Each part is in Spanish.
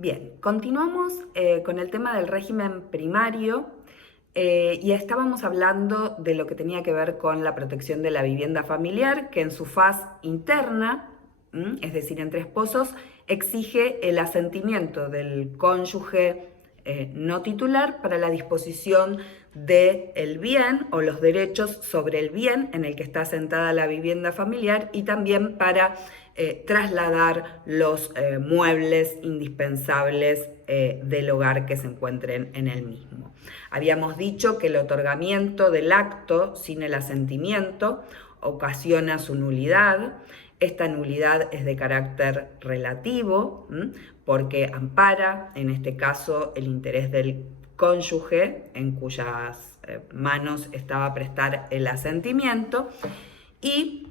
Bien, continuamos con el tema del régimen primario y estábamos hablando de lo que tenía que ver con la protección de la vivienda familiar, que en su faz interna, es decir, entre esposos, exige el asentimiento del cónyuge no titular para la disposición del bien o los derechos sobre el bien en el que está asentada la vivienda familiar y también para trasladar los muebles indispensables del hogar que se encuentren en el mismo. Habíamos dicho que el otorgamiento del acto sin el asentimiento ocasiona su nulidad. Esta nulidad es de carácter relativo porque ampara, en este caso, el interés del cónyuge en cuyas manos estaba prestar el asentimiento, y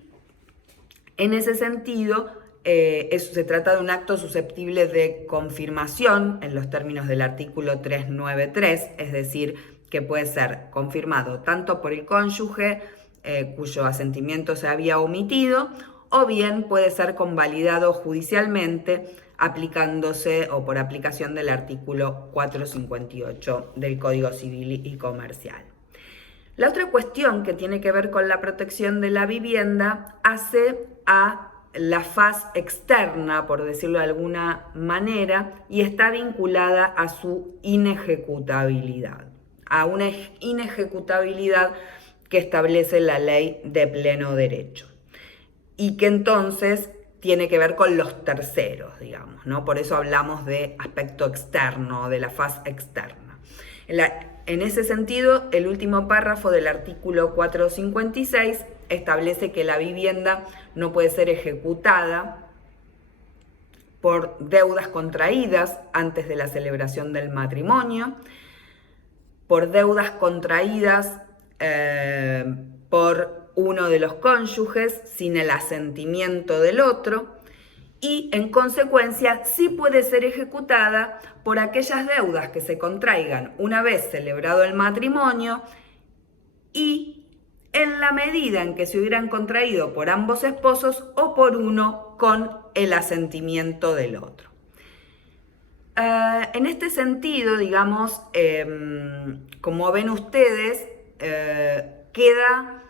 en ese sentido se trata de un acto susceptible de confirmación en los términos del artículo 393, es decir, que puede ser confirmado tanto por el cónyuge cuyo asentimiento se había omitido, o bien puede ser convalidado judicialmente aplicándose o por aplicación del artículo 458 del Código Civil y Comercial. La otra cuestión que tiene que ver con la protección de la vivienda hace a la faz externa, por decirlo de alguna manera, y está vinculada a su inejecutabilidad, a una inejecutabilidad que establece la ley de pleno derecho y que entonces tiene que ver con los terceros, digamos, ¿no? Por eso hablamos de aspecto externo, de la faz externa. En ese sentido, el último párrafo del artículo 456 establece que la vivienda no puede ser ejecutada por deudas contraídas antes de la celebración del matrimonio, por deudas contraídas por uno de los cónyuges sin el asentimiento del otro, y en consecuencia sí puede ser ejecutada por aquellas deudas que se contraigan una vez celebrado el matrimonio y en la medida en que se hubieran contraído por ambos esposos o por uno con el asentimiento del otro. En este sentido, digamos, como ven ustedes, queda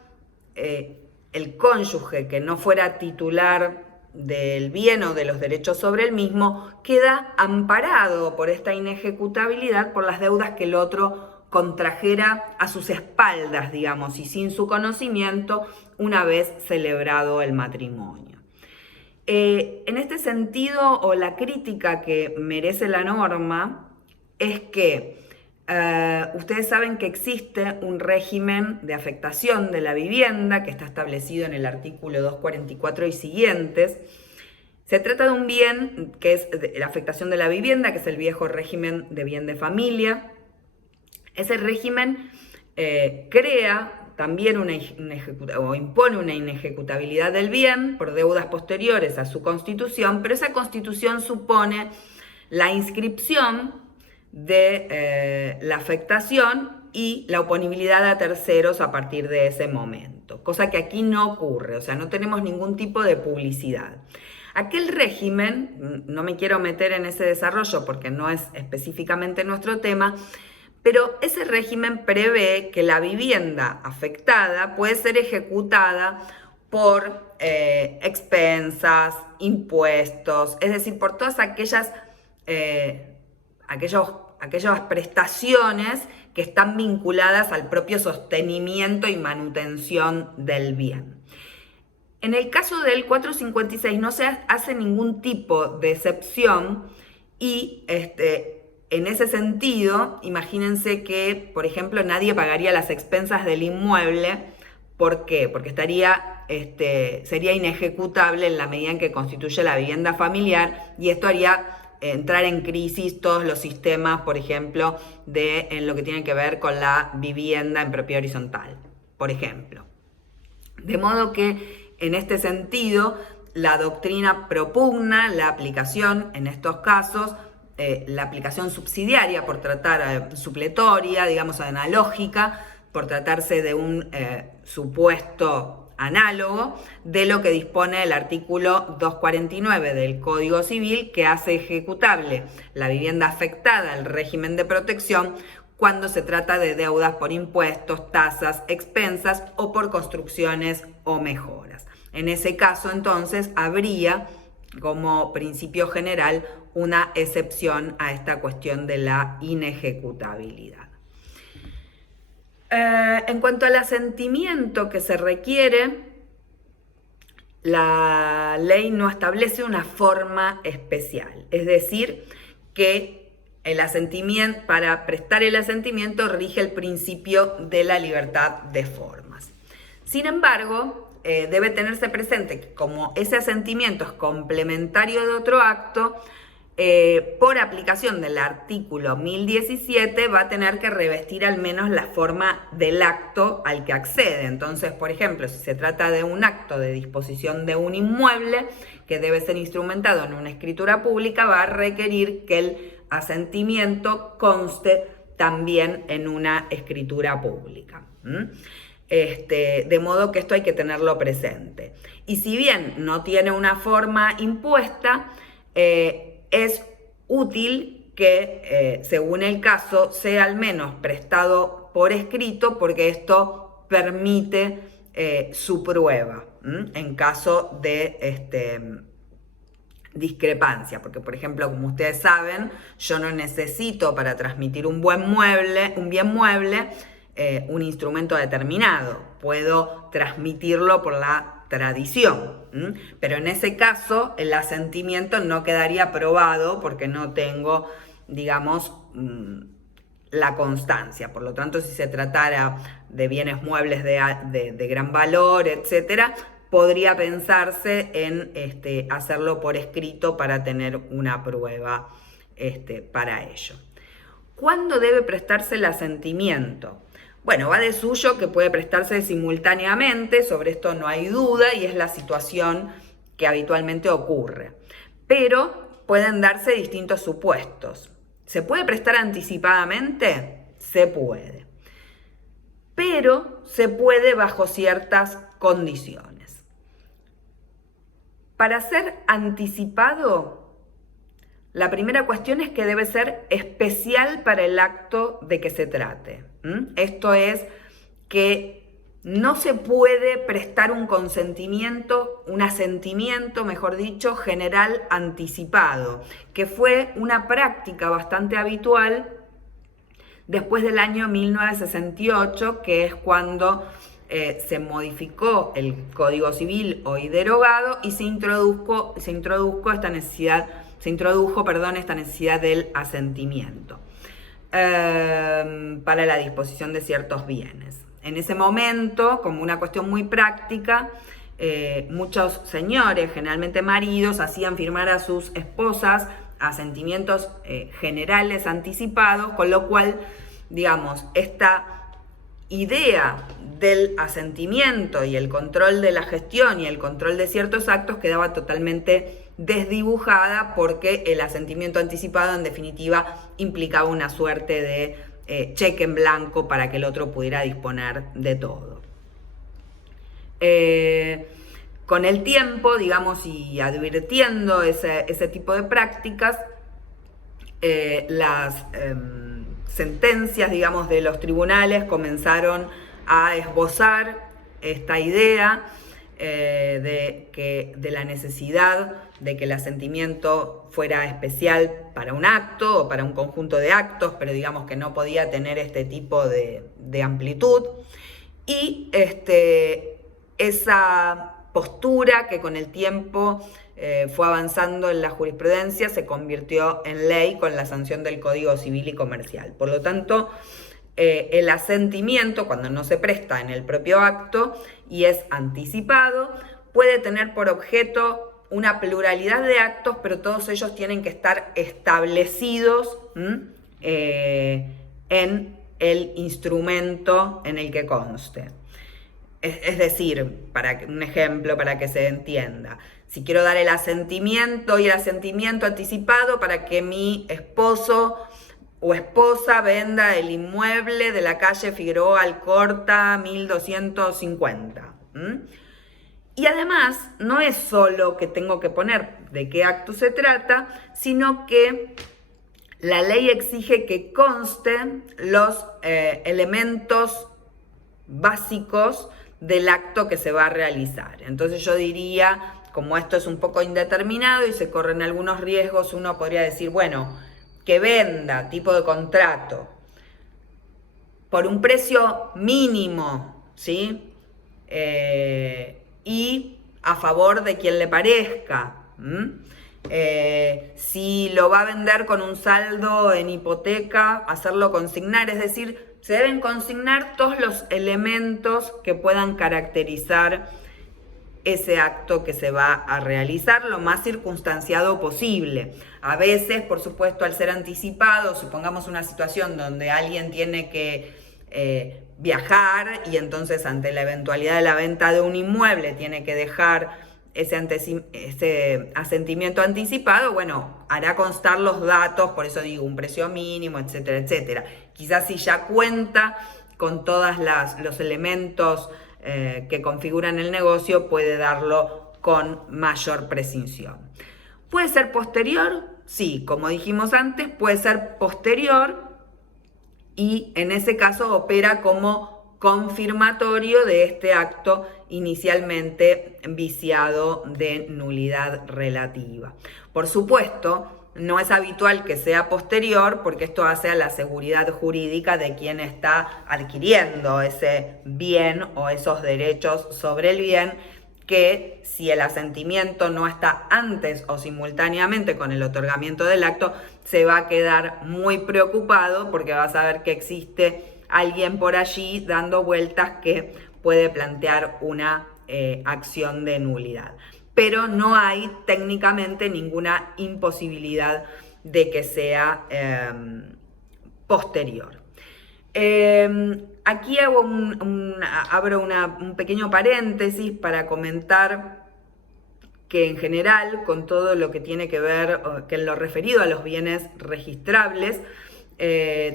el cónyuge que no fuera titular del bien o de los derechos sobre el mismo, queda amparado por esta inejecutabilidad por las deudas que el otro contrajera a sus espaldas, digamos, y sin su conocimiento una vez celebrado el matrimonio. En este sentido, o la crítica que merece la norma, es que ustedes saben que existe un régimen de afectación de la vivienda que está establecido en el artículo 244 y siguientes. Se trata de un bien que es la afectación de la vivienda, que es el viejo régimen de bien de familia. Ese régimen crea también impone una inejecutabilidad del bien por deudas posteriores a su constitución, pero esa constitución supone la inscripción de la afectación y la oponibilidad a terceros a partir de ese momento, cosa que aquí no ocurre, o sea, no tenemos ningún tipo de publicidad. Aquel régimen, no me quiero meter en ese desarrollo porque no es específicamente nuestro tema, pero ese régimen prevé que la vivienda afectada puede ser ejecutada por expensas, impuestos, es decir, por todas aquellas prestaciones que están vinculadas al propio sostenimiento y manutención del bien. En el caso del 456 no se hace ningún tipo de excepción y en ese sentido, imagínense que, por ejemplo, nadie pagaría las expensas del inmueble. ¿Por qué? Porque sería inejecutable en la medida en que constituye la vivienda familiar, y esto haría entrar en crisis todos los sistemas, por ejemplo, en lo que tiene que ver con la vivienda en propiedad horizontal, por ejemplo. De modo que, en este sentido, la doctrina propugna la aplicación, en estos casos, la aplicación subsidiaria por tratar, supletoria, digamos analógica, por tratarse de un supuesto análogo de lo que dispone el artículo 249 del Código Civil, que hace ejecutable la vivienda afectada al régimen de protección cuando se trata de deudas por impuestos, tasas, expensas o por construcciones o mejoras. En ese caso, entonces, habría como principio general una excepción a esta cuestión de la inejecutabilidad. En cuanto al asentimiento que se requiere, la ley no establece una forma especial, es decir, que el asentimiento, para prestar el asentimiento rige el principio de la libertad de formas. Sin embargo, debe tenerse presente que como ese asentimiento es complementario de otro acto, por aplicación del artículo 1017 va a tener que revestir al menos la forma del acto al que accede. Entonces, por ejemplo, si se trata de un acto de disposición de un inmueble que debe ser instrumentado en una escritura pública, va a requerir que el asentimiento conste también en una escritura pública. De modo que esto hay que tenerlo presente. Y si bien no tiene una forma impuesta, es útil que, según el caso, sea al menos prestado por escrito, porque esto permite su prueba en caso de discrepancia. Porque, por ejemplo, como ustedes saben, yo no necesito para transmitir un bien mueble, un instrumento determinado. Puedo transmitirlo por la tradición, pero en ese caso el asentimiento no quedaría probado porque no tengo, digamos, la constancia. Por lo tanto, si se tratara de bienes muebles de gran valor, etcétera, podría pensarse en hacerlo por escrito para tener una prueba para ello. ¿Cuándo debe prestarse el asentimiento? Bueno, va de suyo que puede prestarse simultáneamente, sobre esto no hay duda, y es la situación que habitualmente ocurre. Pero pueden darse distintos supuestos. ¿Se puede prestar anticipadamente? Se puede. Pero se puede bajo ciertas condiciones. Para ser anticipado, la primera cuestión es que debe ser especial para el acto de que se trate. Esto es que no se puede prestar un asentimiento, mejor dicho, general anticipado, que fue una práctica bastante habitual después del año 1968, que es cuando se modificó el Código Civil hoy derogado y se introdujo esta necesidad del asentimiento para la disposición de ciertos bienes. En ese momento, como una cuestión muy práctica, muchos señores, generalmente maridos, hacían firmar a sus esposas asentimientos generales anticipados, con lo cual, digamos, esta idea del asentimiento y el control de la gestión y el control de ciertos actos quedaba totalmente desdibujada, porque el asentimiento anticipado en definitiva implicaba una suerte de cheque en blanco para que el otro pudiera disponer de todo. Con el tiempo, digamos, y advirtiendo ese tipo de prácticas, las sentencias, digamos, de los tribunales comenzaron a esbozar esta idea de la necesidad de que el asentimiento fuera especial para un acto o para un conjunto de actos, pero digamos que no podía tener este tipo de amplitud. Y esa postura que con el tiempo fue avanzando en la jurisprudencia se convirtió en ley con la sanción del Código Civil y Comercial. Por lo tanto, el asentimiento, cuando no se presta en el propio acto y es anticipado, puede tener por objeto una pluralidad de actos, pero todos ellos tienen que estar establecidos en el instrumento en el que conste. Es decir, un ejemplo para que se entienda, si quiero dar el asentimiento y el asentimiento anticipado para que mi esposo o esposa venda el inmueble de la calle Figueroa Alcorta 1250. Y además, no es solo que tengo que poner de qué acto se trata, sino que la ley exige que consten los elementos básicos del acto que se va a realizar. Entonces yo diría, como esto es un poco indeterminado y se corren algunos riesgos, uno podría decir, bueno, que venda, tipo de contrato, por un precio mínimo, ¿sí? Y a favor de quien le parezca. Si lo va a vender con un saldo en hipoteca, hacerlo consignar, es decir, se deben consignar todos los elementos que puedan caracterizar ese acto que se va a realizar lo más circunstanciado posible. A veces, por supuesto, al ser anticipado, supongamos una situación donde alguien tiene que viajar y entonces ante la eventualidad de la venta de un inmueble tiene que dejar ese asentimiento anticipado, bueno, hará constar los datos, por eso digo un precio mínimo, etcétera, etcétera. Quizás si ya cuenta con todos los elementos que configuran el negocio, puede darlo con mayor precisión. ¿Puede ser posterior? Sí, como dijimos antes, puede ser posterior y en ese caso opera como confirmatorio de este acto inicialmente viciado de nulidad relativa. Por supuesto, no es habitual que sea posterior porque esto hace a la seguridad jurídica de quien está adquiriendo ese bien o esos derechos sobre el bien, que si el asentimiento no está antes o simultáneamente con el otorgamiento del acto, se va a quedar muy preocupado porque va a saber que existe alguien por allí dando vueltas que puede plantear una acción de nulidad. Pero no hay técnicamente ninguna imposibilidad de que sea posterior. Aquí abro un pequeño paréntesis para comentar que en general, con todo lo que tiene que ver, que en lo referido a los bienes registrables,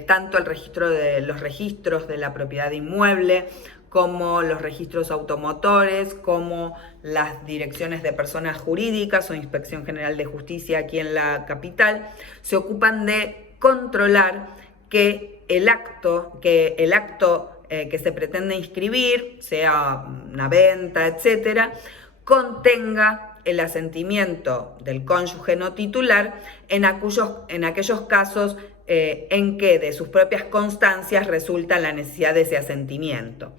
tanto el registro de los registros de la propiedad inmueble, como los registros automotores, como las direcciones de personas jurídicas o Inspección General de Justicia aquí en la capital, se ocupan de controlar que el acto que se pretende inscribir, sea una venta, etcétera, contenga el asentimiento del cónyuge no titular en aquellos casos en que de sus propias constancias resulta la necesidad de ese asentimiento.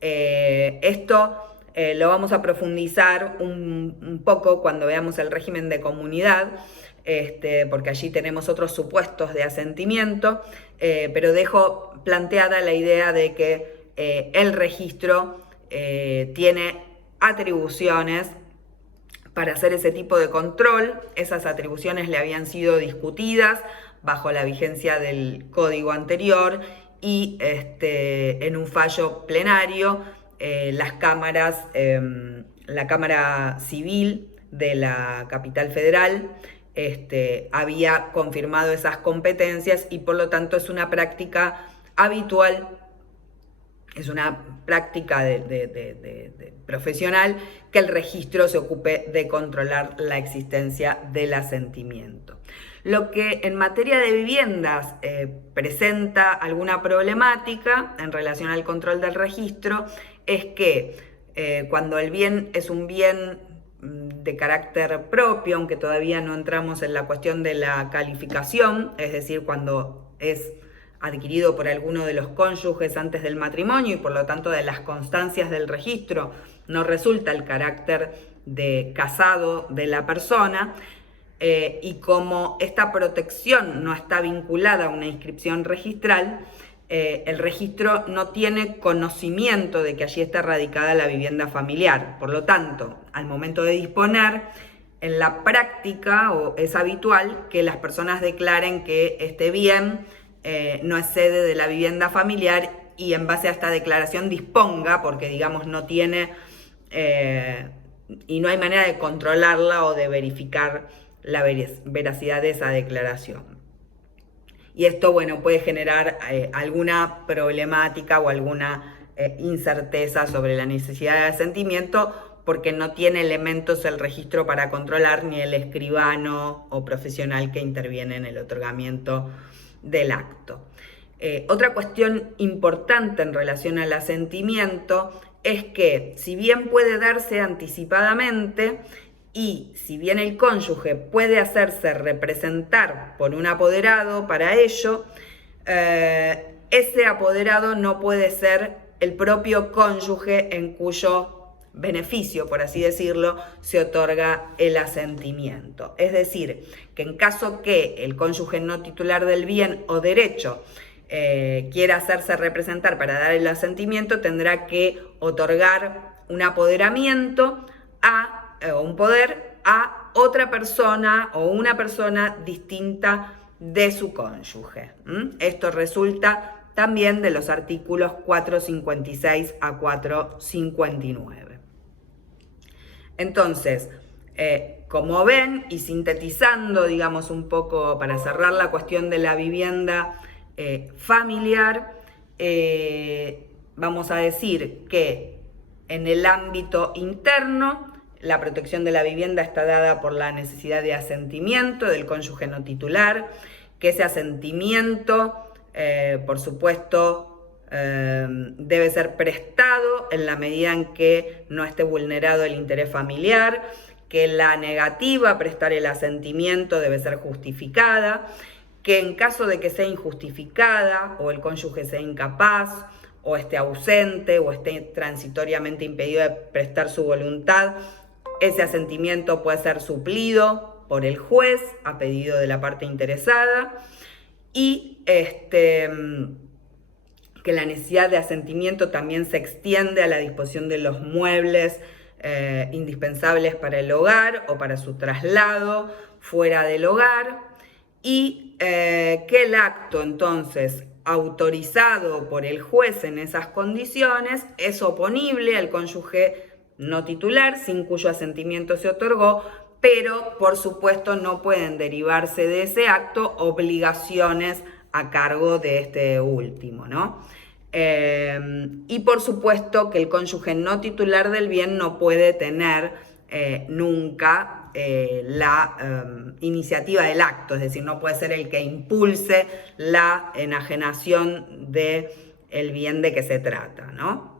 Esto lo vamos a profundizar un poco cuando veamos el régimen de comunidad, porque allí tenemos otros supuestos de asentimiento, pero dejo planteada la idea de que el registro tiene atribuciones para hacer ese tipo de control. Esas atribuciones le habían sido discutidas bajo la vigencia del código anterior y en un fallo plenario la Cámara Civil de la Capital Federal había confirmado esas competencias y por lo tanto es una práctica habitual, es una práctica de profesional que el registro se ocupe de controlar la existencia del asentimiento. Lo que en materia de viviendas presenta alguna problemática en relación al control del registro es que cuando el bien es un bien de carácter propio, aunque todavía no entramos en la cuestión de la calificación, es decir, cuando es adquirido por alguno de los cónyuges antes del matrimonio y por lo tanto de las constancias del registro no resulta el carácter de casado de la persona, y como esta protección no está vinculada a una inscripción registral, el registro no tiene conocimiento de que allí está radicada la vivienda familiar. Por lo tanto, al momento de disponer, en la práctica es habitual que las personas declaren que este bien no es sede de la vivienda familiar y en base a esta declaración disponga, porque digamos no tiene y no hay manera de controlarla o de verificar la veracidad de esa declaración. Y esto, bueno, puede generar alguna problemática o alguna incerteza sobre la necesidad de asentimiento porque no tiene elementos el registro para controlar ni el escribano o profesional que interviene en el otorgamiento del acto. Otra cuestión importante en relación al asentimiento es que, si bien puede darse anticipadamente y si bien el cónyuge puede hacerse representar por un apoderado para ello, ese apoderado no puede ser el propio cónyuge en cuyo beneficio, por así decirlo, se otorga el asentimiento. Es decir, que en caso que el cónyuge no titular del bien o derecho quiera hacerse representar para dar el asentimiento, tendrá que otorgar un apoderamiento o un poder a otra persona o una persona distinta de su cónyuge. Esto resulta también de los artículos 456 a 459. Entonces, como ven, y sintetizando, digamos, un poco para cerrar la cuestión de la vivienda familiar, vamos a decir que en el ámbito interno la protección de la vivienda está dada por la necesidad de asentimiento del cónyuge no titular, que ese asentimiento, por supuesto, debe ser prestado en la medida en que no esté vulnerado el interés familiar, que la negativa a prestar el asentimiento debe ser justificada, que en caso de que sea injustificada o el cónyuge sea incapaz o esté ausente o esté transitoriamente impedido de prestar su voluntad, ese asentimiento puede ser suplido por el juez a pedido de la parte interesada, y que la necesidad de asentimiento también se extiende a la disposición de los muebles indispensables para el hogar o para su traslado fuera del hogar, y que el acto entonces autorizado por el juez en esas condiciones es oponible al cónyuge no titular sin cuyo asentimiento se otorgó, pero por supuesto no pueden derivarse de ese acto obligaciones a cargo de este último, ¿no? Y por supuesto que el cónyuge no titular del bien no puede tener nunca la iniciativa del acto, es decir, no puede ser el que impulse la enajenación del bien de que se trata, ¿no?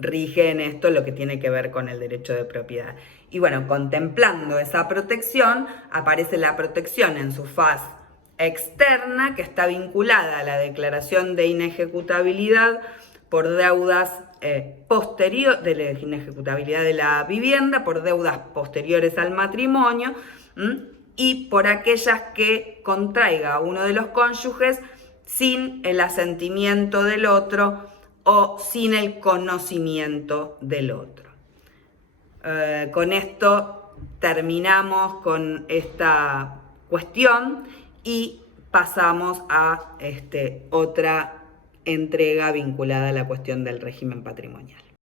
Rige en esto lo que tiene que ver con el derecho de propiedad. Y bueno, contemplando esa protección, aparece la protección en su faz externa, que está vinculada a la declaración de inejecutabilidad por deudas posteriores, de la inejecutabilidad de la vivienda, por deudas posteriores al matrimonio, y por aquellas que contraiga uno de los cónyuges sin el asentimiento del otro o sin el conocimiento del otro. Con esto terminamos con esta cuestión y pasamos a otra entrega vinculada a la cuestión del régimen patrimonial.